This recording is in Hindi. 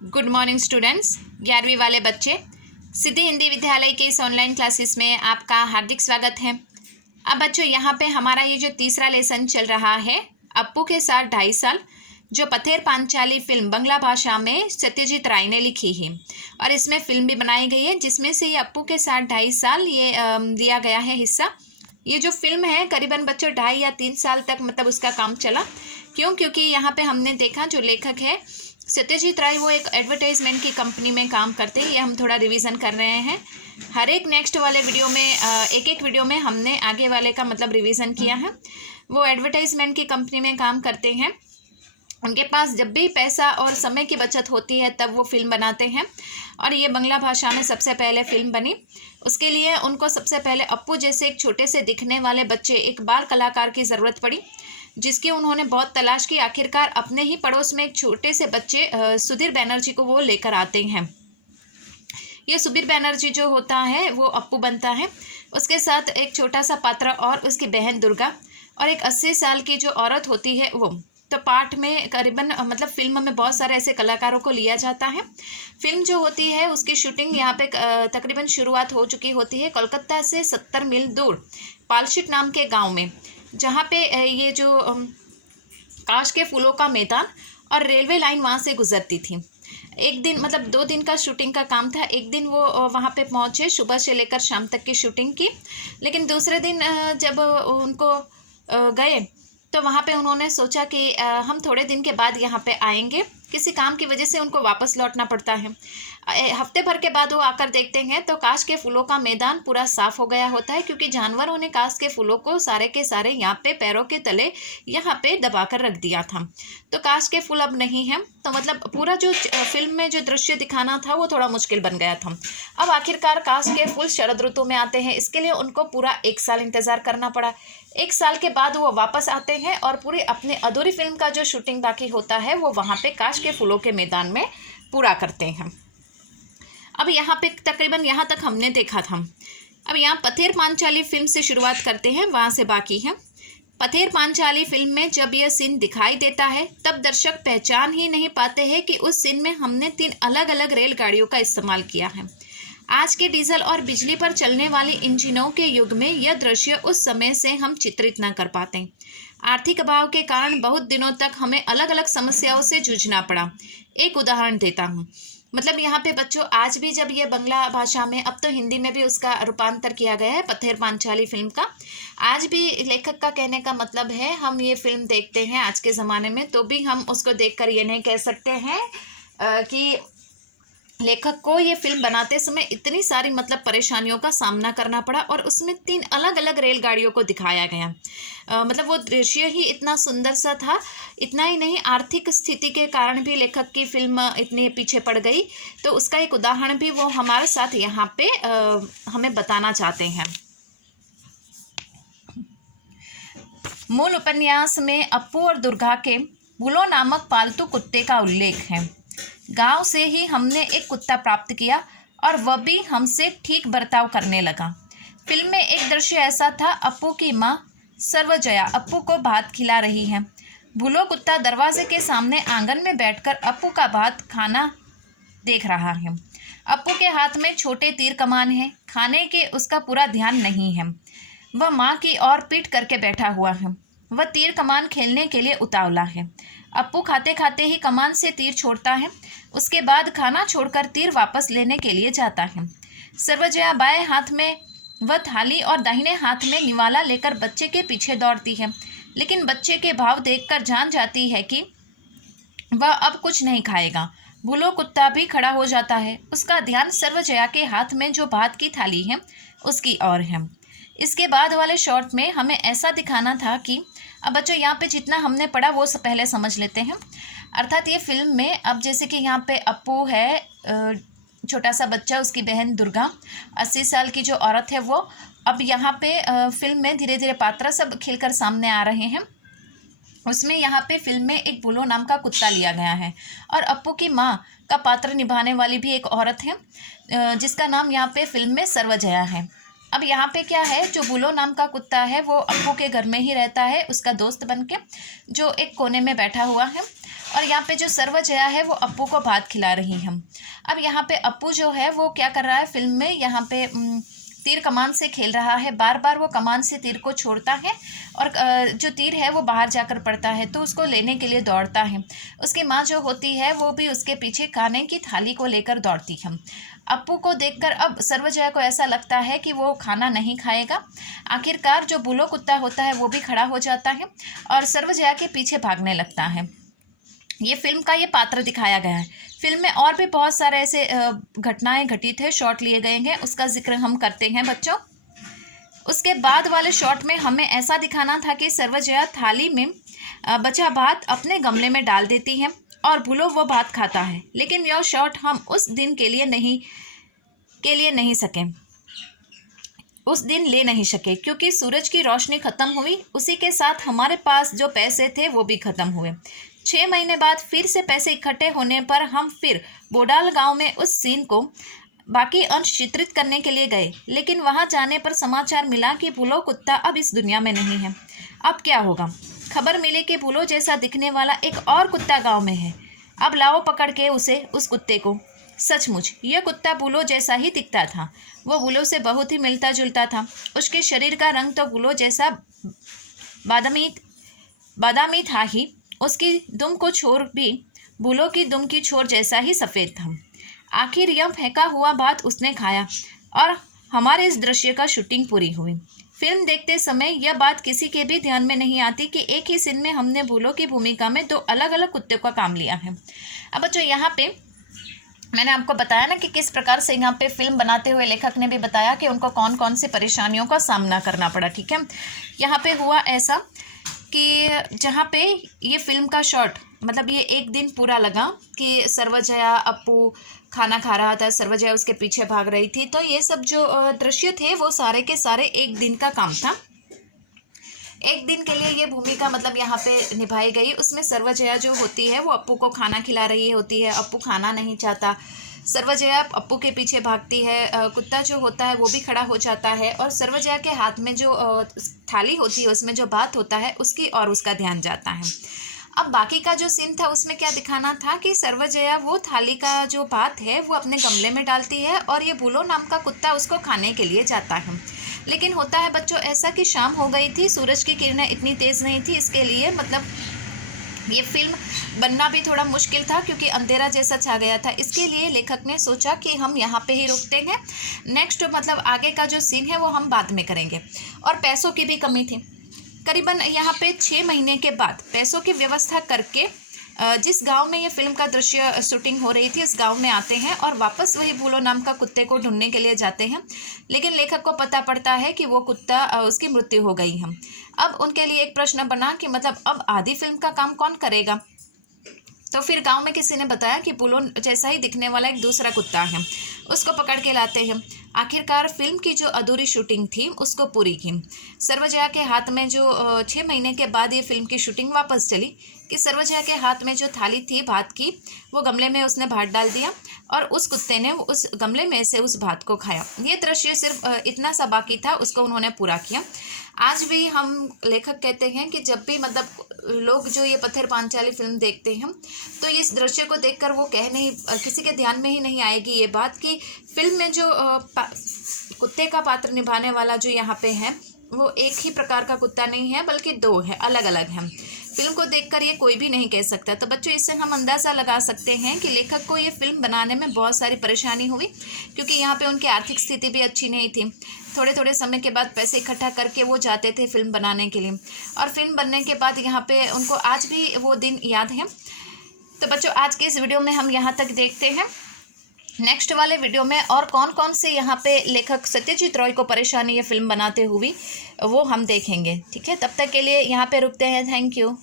Good morning students. 11वीं वाले बच्चे, सिद्धि हिंदी विद्यालय के इस ऑनलाइन क्लासेस में आपका हार्दिक स्वागत है। अब बच्चों, यहाँ पे हमारा ये जो तीसरा लेसन चल रहा है, अप्पू के साथ 2.5 साल, जो पथेर पांचाली फिल्म बंगला भाषा में सत्यजीत राय ने लिखी है और इसमें फिल्म भी बनाई गई है, जिसमें से ये अप्पू के साथ 2.5 साल ये दिया गया है हिस्सा। ये जो फिल्म है करीबन बच्चों 2.5 या 3 साल तक मतलब उसका काम चला। क्योंकि यहाँ पे हमने देखा जो लेखक है सत्यजीत राय, वो एक एडवर्टाइजमेंट की कंपनी में काम करते हैं। ये हम थोड़ा रिवीजन कर रहे हैं। हर एक नेक्स्ट वाले वीडियो में एक एक वीडियो में हमने आगे वाले का मतलब रिवीजन किया है। वो एडवर्टाइजमेंट की कंपनी में काम करते हैं। उनके पास जब भी पैसा और समय की बचत होती है तब वो फिल्म बनाते हैं और ये बंगला भाषा में सबसे पहले फिल्म बनी। उसके लिए उनको सबसे पहले अप्पू जैसे एक छोटे से दिखने वाले बच्चे, एक बाल कलाकार की ज़रूरत पड़ी, जिसकी उन्होंने बहुत तलाश की। आखिरकार अपने ही पड़ोस में एक छोटे से बच्चे सुधीर बैनर्जी को वो लेकर आते हैं। ये सुधीर बैनर्जी जो होता है वो अप्पू बनता है। उसके साथ एक छोटा सा पात्र और उसकी बहन दुर्गा और एक 80 साल की जो औरत होती है वो। तो पार्ट में करीबन मतलब फिल्म में बहुत सारे ऐसे कलाकारों को लिया जाता है। फिल्म जो होती है उसकी शूटिंग यहाँ पे तकरीबन शुरुआत हो चुकी होती है कोलकाता से 70 मील दूर पालशिट नाम के गांव में, जहाँ पे ये जो काश के फूलों का मैदान और रेलवे लाइन वहाँ से गुजरती थी। एक दिन मतलब 2 दिन का शूटिंग का काम था। एक दिन वो वहाँ पे पहुँचे, सुबह से लेकर शाम तक की शूटिंग की। लेकिन दूसरे दिन जब उनको गए तो वहाँ पे उन्होंने सोचा कि हम थोड़े दिन के बाद यहाँ पे आएंगे। किसी काम की वजह से उनको वापस लौटना पड़ता है। हफ्ते भर के बाद वो आकर देखते हैं तो काश के फूलों का मैदान पूरा साफ हो गया होता है, क्योंकि जानवरों ने काश के फूलों को सारे के सारे यहाँ पे पैरों के तले यहाँ पे दबा कर रख दिया था। तो काश के फूल अब नहीं हैं। तो मतलब पूरा जो फिल्म में जो दृश्य दिखाना था वो थोड़ा मुश्किल बन गया था। अब आखिरकार काश के फूल शरद ऋतु में आते हैं। इसके लिए उनको पूरा 1 साल इंतज़ार करना पड़ा। 1 साल के बाद वो वापस आते हैं और पूरी अपने अधूरी फिल्म का जो शूटिंग बाकी होता है वो वहाँ पे काश के फूलों के मैदान में पूरा करते हैं। अब यहाँ पे तकरीबन यहाँ तक हमने देखा था। अब यहाँ पथेर पांचाली फिल्म से शुरुआत करते हैं, वहाँ से बाकी है। पथेर पांचाली फिल्म में जब यह सीन दिखाई देता है तब दर्शक पहचान ही नहीं पाते हैं कि उस सीन में हमने 3 अलग अलग रेलगाड़ियों का इस्तेमाल किया है। आज के डीजल और बिजली पर चलने वाली इंजनों के युग में यह दृश्य उस समय से हम चित्रित न कर पाते। आर्थिक अभाव के कारण बहुत दिनों तक हमें अलग अलग समस्याओं से जूझना पड़ा। एक उदाहरण देता हूँ। मतलब यहाँ पे बच्चों, आज भी जब ये बंगला भाषा में, अब तो हिंदी में भी उसका रूपांतर किया गया है पथेर पांचाली फिल्म का। आज भी लेखक का कहने का मतलब है, हम ये फिल्म देखते हैं आज के ज़माने में तो भी हम उसको देखकर ये नहीं कह सकते हैं कि लेखक को ये फिल्म बनाते समय इतनी सारी मतलब परेशानियों का सामना करना पड़ा और उसमें 3 अलग अलग रेलगाड़ियों को दिखाया गया। मतलब वो दृश्य ही इतना सुंदर सा था। इतना ही नहीं, आर्थिक स्थिति के कारण भी लेखक की फिल्म इतनी पीछे पड़ गई। तो उसका एक उदाहरण भी वो हमारे साथ यहाँ पे हमें बताना चाहते हैं। मूल उपन्यास में अप्पू और दुर्गा के बुलो नामक पालतू कुत्ते का उल्लेख है। गांव से ही हमने एक कुत्ता प्राप्त किया और वह भी हमसे ठीक बर्ताव करने लगा। फिल्म में एक दृश्य ऐसा था, अप्पू की माँ सर्वजया अप्पू को भात खिला रही है। बुलो कुत्ता दरवाजे के सामने आंगन में बैठकर अप्पू का भात खाना देख रहा है। अप्पू के हाथ में छोटे तीर कमान है। खाने के उसका पूरा ध्यान नहीं है। वह माँ की ओर पीठ करके बैठा हुआ है। वह तीर कमान खेलने के लिए उतावला है। अप्पू खाते खाते ही कमान से तीर छोड़ता है। उसके बाद खाना छोड़कर तीर वापस लेने के लिए जाता है। सर्वजया बाएं हाथ में वह थाली और दाहिने हाथ में निवाला लेकर बच्चे के पीछे दौड़ती है, लेकिन बच्चे के भाव देखकर जान जाती है कि वह अब कुछ नहीं खाएगा। बुलो कुत्ता भी खड़ा हो जाता है। उसका ध्यान सर्वजया के हाथ में जो भात की थाली है उसकी ओर है। इसके बाद वाले शॉट में हमें ऐसा दिखाना था कि, अब बच्चों यहाँ पे जितना हमने पढ़ा वो पहले समझ लेते हैं। अर्थात ये फिल्म में अब जैसे कि यहाँ पे अप्पू है, छोटा सा बच्चा, उसकी बहन दुर्गा, 80 साल की जो औरत है वो। अब यहाँ पे फिल्म में धीरे धीरे पात्र सब खिलकर सामने आ रहे हैं। उसमें यहाँ पे फिल्म में एक बुलो नाम का कुत्ता लिया गया है और अप्पू की माँ का पात्र निभाने वाली भी एक औरत है, जिसका नाम यहाँ पे फिल्म में सर्वजया है। अब यहाँ पे क्या है, जो बुलो नाम का कुत्ता है वो अप्पू के घर में ही रहता है, उसका दोस्त बन के, जो एक कोने में बैठा हुआ है। और यहाँ पे जो सर्वजया है वो अप्पू को भात खिला रही है। अब यहाँ पे अप्पू जो है वो क्या कर रहा है फिल्म में, यहाँ पे तीर कमान से खेल रहा है। बार बार वो कमान से तीर को छोड़ता है और जो तीर है वो बाहर जाकर पड़ता है तो उसको लेने के लिए दौड़ता है। उसकी माँ जो होती है वो भी उसके पीछे खाने की थाली को लेकर दौड़ती है। अप्पू को देखकर अब सर्वजया को ऐसा लगता है कि वो खाना नहीं खाएगा। आखिरकार जो बुलो कुत्ता होता है वो भी खड़ा हो जाता है और सर्वजया के पीछे भागने लगता है। ये फिल्म का ये पात्र दिखाया गया है। फिल्म में और भी बहुत सारे ऐसे घटनाएं घटित है, शॉट लिए गए हैं, उसका जिक्र हम करते हैं बच्चों। उसके बाद वाले शॉट में हमें ऐसा दिखाना था कि सर्वजया थाली में बचा भात अपने गमले में डाल देती है और बुलो वो भात खाता है, लेकिन यह शॉट हम उस दिन के लिए ले नहीं सके क्योंकि सूरज की रोशनी खत्म हुई। उसी के साथ हमारे पास जो पैसे थे वो भी खत्म हुए। 6 महीने बाद फिर से पैसे इकट्ठे होने पर हम फिर बोडाल गांव में उस सीन को बाकी अंश चित्रित करने के लिए गए, लेकिन वहां जाने पर समाचार मिला कि बुलो कुत्ता अब इस दुनिया में नहीं है। अब क्या होगा? खबर मिली कि बुलो जैसा दिखने वाला एक और कुत्ता गांव में है। अब लाओ पकड़ के उस कुत्ते को। सचमुच यह कुत्ता बुलो जैसा ही दिखता था। वो बुलो से बहुत ही मिलता जुलता था। उसके शरीर का रंग तो बुलो जैसा बादामी था ही, उसकी दुम को छोर भी बुलो की दुम की छोर जैसा ही सफ़ेद था। आखिर यह फेंका हुआ भात उसने खाया और हमारे इस दृश्य का शूटिंग पूरी हुई। फिल्म देखते समय यह बात किसी के भी ध्यान में नहीं आती कि एक ही सीन में हमने बुलो की भूमिका में 2 अलग अलग कुत्तों का काम लिया है। अब बच्चों यहाँ पे मैंने आपको बताया ना कि किस प्रकार से यहाँ पे फिल्म बनाते हुए लेखक ने भी बताया कि उनको कौन कौन सी परेशानियों का सामना करना पड़ा। ठीक है, यहाँ पे हुआ ऐसा कि जहाँ पे ये फिल्म का शॉट मतलब ये एक दिन पूरा लगा कि सर्वजया अप्पू खाना खा रहा था, सर्वजया उसके पीछे भाग रही थी, तो ये सब जो दृश्य थे वो सारे के सारे एक दिन का काम था। एक दिन के लिए ये भूमिका मतलब यहाँ पे निभाई गई। उसमें सर्वजया जो होती है वो अप्पू को खाना खिला रही होती है। अप्पू खाना नहीं चाहता, सर्वजया अप्पू के पीछे भागती है। कुत्ता जो होता है वो भी खड़ा हो जाता है और सर्वजया के हाथ में जो थाली होती है उसमें जो भात होता है उसकी और उसका ध्यान जाता है। अब बाकी का जो सीन था उसमें क्या दिखाना था कि सर्वजया वो थाली का जो भात है वो अपने गमले में डालती है और ये बुलो नाम का कुत्ता उसको खाने के लिए जाता है। लेकिन होता है बच्चों ऐसा कि शाम हो गई थी, सूरज की किरणें इतनी तेज़ नहीं थी, इसके लिए मतलब ये फिल्म बनना भी थोड़ा मुश्किल था क्योंकि अंधेरा जैसा छा गया था। इसके लिए लेखक ने सोचा कि हम यहाँ पे ही रुकते हैं, नेक्स्ट मतलब आगे का जो सीन है वो हम बाद में करेंगे। और पैसों की भी कमी थी। करीबन यहाँ पे 6 महीने के बाद पैसों की व्यवस्था करके जिस गांव में ये फिल्म का दृश्य शूटिंग हो रही थी उस गांव में आते हैं और वापस वही बुलो नाम का कुत्ते को ढूंढने के लिए जाते हैं। लेकिन लेखक को पता पड़ता है कि वो कुत्ता उसकी मृत्यु हो गई है। अब उनके लिए एक प्रश्न बना कि मतलब अब आधी फिल्म का काम कौन करेगा। तो फिर गांव में किसी ने बताया कि बुलो जैसा ही दिखने वाला एक दूसरा कुत्ता है, उसको पकड़ के लाते हैं। आखिरकार फिल्म की जो अधूरी शूटिंग थी उसको पूरी की। सर्वजया के हाथ में जो 6 महीने के बाद ये फिल्म की शूटिंग वापस चली कि सर्वजया के हाथ में जो थाली थी भात की वो गमले में उसने भात डाल दिया और उस कुत्ते ने उस गमले में से उस भात को खाया। ये दृश्य सिर्फ इतना सा बाकी था, उसको उन्होंने पूरा किया। आज भी हम लेखक कहते हैं कि जब भी मतलब लोग जो ये पत्थर पांचाली फिल्म देखते हैं तो इस दृश्य को देखकर वो किसी के ध्यान में ही नहीं आएगी ये बात कि फिल्म में जो कुत्ते का पात्र निभाने वाला जो यहाँ पे है वो एक ही प्रकार का कुत्ता नहीं है बल्कि 2 है, अलग अलग हैं। फिल्म को देखकर ये कोई भी नहीं कह सकता। तो बच्चों इससे हम अंदाज़ा लगा सकते हैं कि लेखक को ये फिल्म बनाने में बहुत सारी परेशानी हुई क्योंकि यहाँ पे उनकी आर्थिक स्थिति भी अच्छी नहीं थी। थोड़े थोड़े समय के बाद पैसे इकट्ठा करके वो जाते थे फिल्म बनाने के लिए और फिल्म बनने के बाद यहाँ पे उनको आज भी वो दिन याद है। तो बच्चों आज के इस वीडियो में हम यहाँ तक देखते हैं। नेक्स्ट वाले वीडियो में और कौन कौन से यहाँ पे लेखक सत्यजीत रॉय को परेशानी ये फिल्म बनाते हुए वो हम देखेंगे। ठीक है, तब तक के लिए यहाँ पे रुकते हैं। Thank you.